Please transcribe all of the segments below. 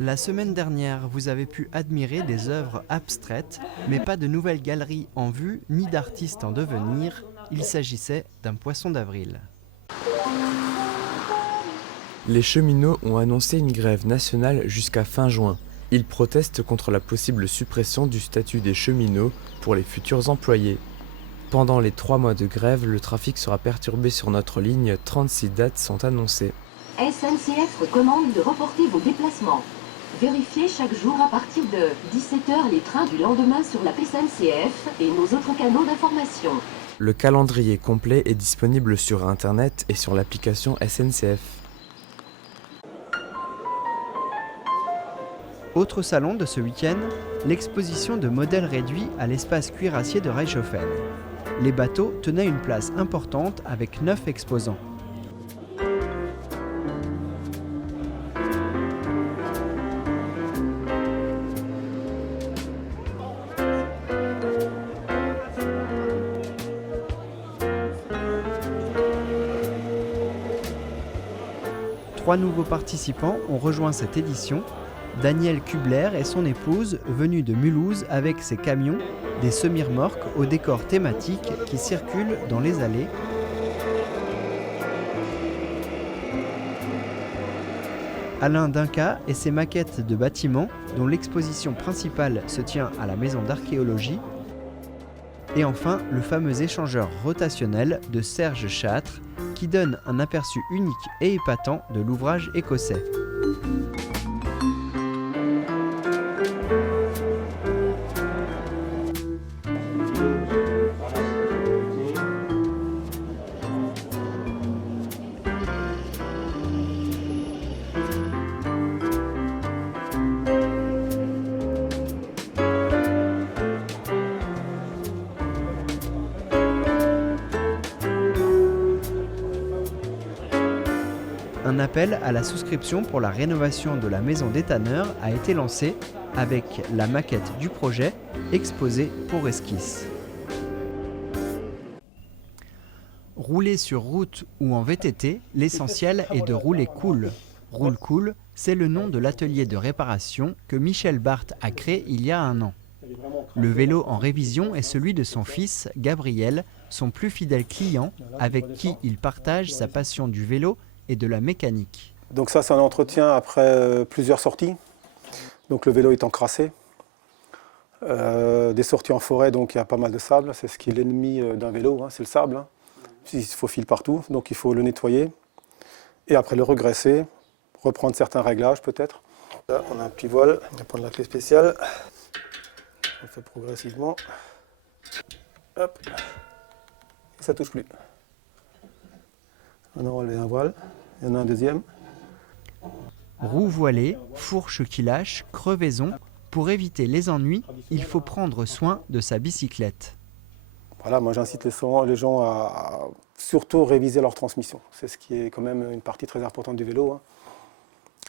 La semaine dernière, vous avez pu admirer des œuvres abstraites, mais pas de nouvelles galeries en vue ni d'artistes en devenir. Il s'agissait d'un poisson d'avril. Les cheminots ont annoncé une grève nationale jusqu'à fin juin. Ils protestent contre la possible suppression du statut des cheminots pour les futurs employés. Pendant les 3 mois de grève, le trafic sera perturbé sur notre ligne. 36 dates sont annoncées. SNCF recommande de reporter vos déplacements. Vérifiez chaque jour à partir de 17h les trains du lendemain sur l'app SNCF et nos autres canaux d'information. Le calendrier complet est disponible sur Internet et sur l'application SNCF. Autre salon de ce week-end, l'exposition de modèles réduits à l'espace cuirassier de Reichshofen. Les bateaux tenaient une place importante avec 9 exposants. Trois nouveaux participants ont rejoint cette édition. Daniel Kubler et son épouse, venus de Mulhouse avec ses camions, des semi-remorques au décor thématique qui circulent dans les allées. Alain Dinka et ses maquettes de bâtiments, dont l'exposition principale se tient à la maison d'archéologie. Et enfin, le fameux échangeur rotationnel de Serge Châtre, qui donne un aperçu unique et épatant de l'ouvrage écossais. Un appel à la souscription pour la rénovation de la maison des tanneurs a été lancé avec la maquette du projet exposée pour esquisse. Rouler sur route ou en VTT, l'essentiel est de rouler cool. Roule cool, c'est le nom de l'atelier de réparation que Michel Barthes a créé il y a 1 an. Le vélo en révision est celui de son fils, Gabriel, son plus fidèle client, avec qui il partage sa passion du vélo et de la mécanique. Donc ça, c'est un entretien après plusieurs sorties. Donc le vélo est encrassé. Des sorties en forêt, donc il y a pas mal de sable. C'est ce qui est l'ennemi d'un vélo, c'est le sable. Il se faufile partout, donc il faut le nettoyer. Et après le regresser, reprendre certains réglages peut-être. Là, on a un pivot, on va prendre la clé spéciale. On fait progressivement. Hop. Et ça ne touche plus. On a enlevé un voile, il y en a un deuxième. Roue voilée, fourche qui lâche, crevaison. Pour éviter les ennuis, il faut prendre soin de sa bicyclette. Voilà, moi j'incite les gens à surtout réviser leur transmission. C'est ce qui est quand même une partie très importante du vélo.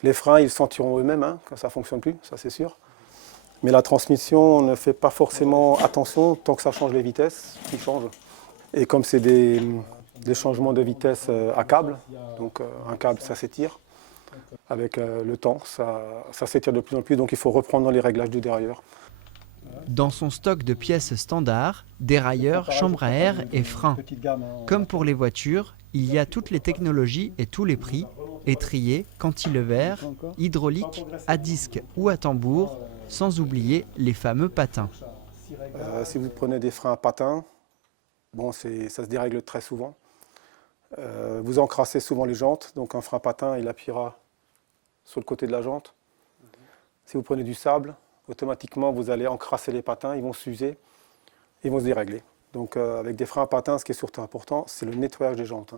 Les freins, ils sentiront eux-mêmes quand ça ne fonctionne plus, ça c'est sûr. Mais la transmission, on ne fait pas forcément attention tant que ça change les vitesses, qui changent. Et comme c'est des changements de vitesse à câble, donc un câble ça s'étire. Avec le temps, ça s'étire de plus en plus, donc il faut reprendre les réglages du dérailleur. Dans son stock de pièces standards, dérailleur, chambre à air et freins. Comme pour les voitures, il y a toutes les technologies et tous les prix, étrier, cantilever, hydraulique, à disque ou à tambour, sans oublier les fameux patins. Si vous prenez des freins à patins, bon, ça se dérègle très souvent. Vous encrassez souvent les jantes, donc un frein à patin, il appuiera sur le côté de la jante. Si vous prenez du sable, automatiquement vous allez encrasser les patins, ils vont s'user, ils vont se dérégler. Donc avec des freins à patins, ce qui est surtout important, c'est le nettoyage des jantes.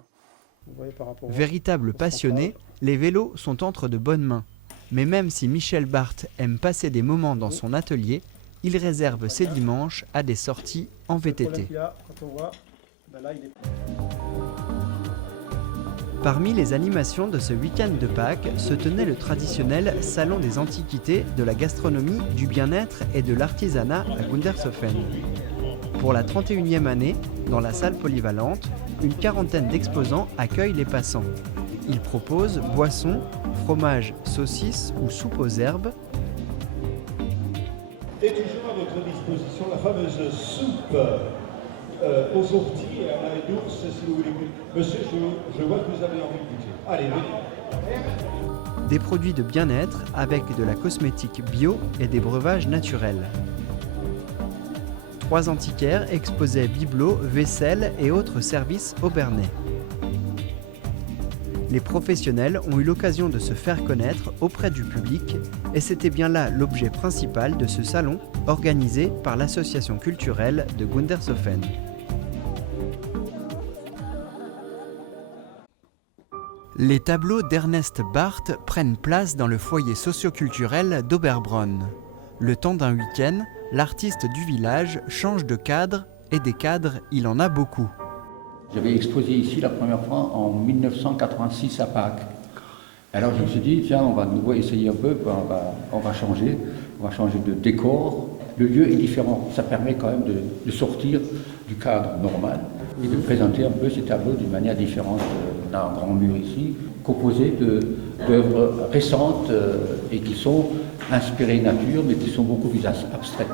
Vous voyez, Véritable passionné, les vélos sont entre de bonnes mains. Mais même si Michel Barthes aime passer des moments dans son atelier, il réserve ses dimanches à des sorties en VTT. Parmi les animations de ce week-end de Pâques se tenait le traditionnel Salon des Antiquités, de la gastronomie, du bien-être et de l'artisanat à Gundershofen. Pour la 31e année, dans la salle polyvalente, une quarantaine d'exposants accueillent les passants. Ils proposent boissons, fromage, saucisse ou soupe aux herbes. Et toujours à votre disposition la fameuse soupe aux orties et à la douce, si vous voulez. Monsieur, je vois que vous avez envie de goûter. Allez, venez. Des produits de bien-être avec de la cosmétique bio et des breuvages naturels. 3 antiquaires exposaient bibelots, vaisselle et autres services aubernais. Les professionnels ont eu l'occasion de se faire connaître auprès du public et c'était bien là l'objet principal de ce salon organisé par l'association culturelle de Gundershofen. Les tableaux d'Ernest Barth prennent place dans le foyer socioculturel d'Oberbronn. Le temps d'un week-end, l'artiste du village change de cadre et des cadres, il en a beaucoup. J'avais exposé ici la première fois en 1986 à Pâques. Alors je me suis dit, tiens, on va de nouveau essayer un peu, on va changer de décor. Le lieu est différent, ça permet quand même de sortir du cadre normal et de présenter un peu ces tableaux d'une manière différente. On a un grand mur ici, composé d'œuvres récentes et qui sont inspirées nature, mais qui sont beaucoup plus abstraites.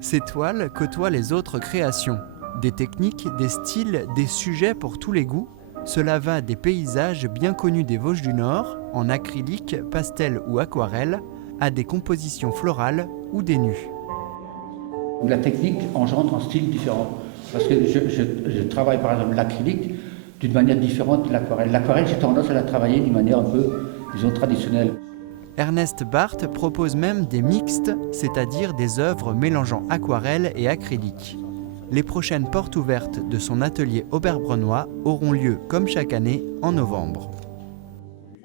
Ces toiles côtoient les autres créations. Des techniques, des styles, des sujets pour tous les goûts. Cela va des paysages bien connus des Vosges du Nord, en acrylique, pastel ou aquarelle, à des compositions florales ou des nus. La technique engendre un style différent. Parce que je travaille par exemple l'acrylique d'une manière différente de l'aquarelle. L'aquarelle, j'ai tendance à la travailler d'une manière un peu, disons, traditionnelle. Ernest Barth propose même des mixtes, c'est-à-dire des œuvres mélangeant aquarelle et acrylique. Les prochaines portes ouvertes de son atelier oberbronnois auront lieu, comme chaque année, en novembre.